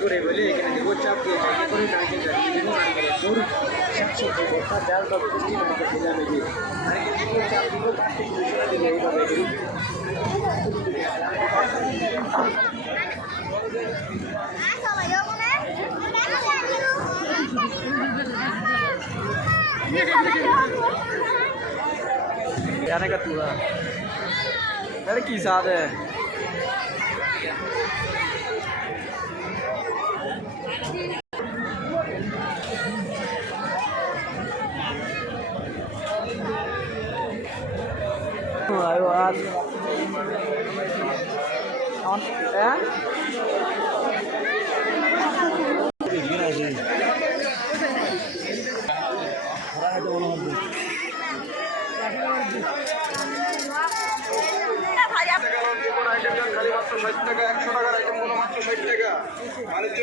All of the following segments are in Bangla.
করে বলে এখানে দেবো চাপ দিয়ে চাকরি করে নারকেল গাছ বিভিন্ন নারকেলের ফুল শাকসবজি ভর্তা ডাল বা মিষ্টি নারকেল ভেজা ভেজে নারকেল দিয়ে চাপ দিব 5 থেকে 200 টাকা দিয়ে এইভাবে यार का तूरा अरे की साथ है ayo आज on ya মাত্র 60 টাকা 100 টাকার আইটেম গুলো মাত্র 60 টাকা বাণিজ্য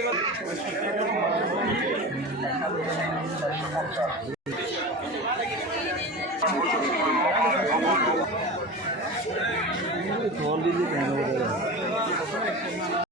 ফোন দিলে কেন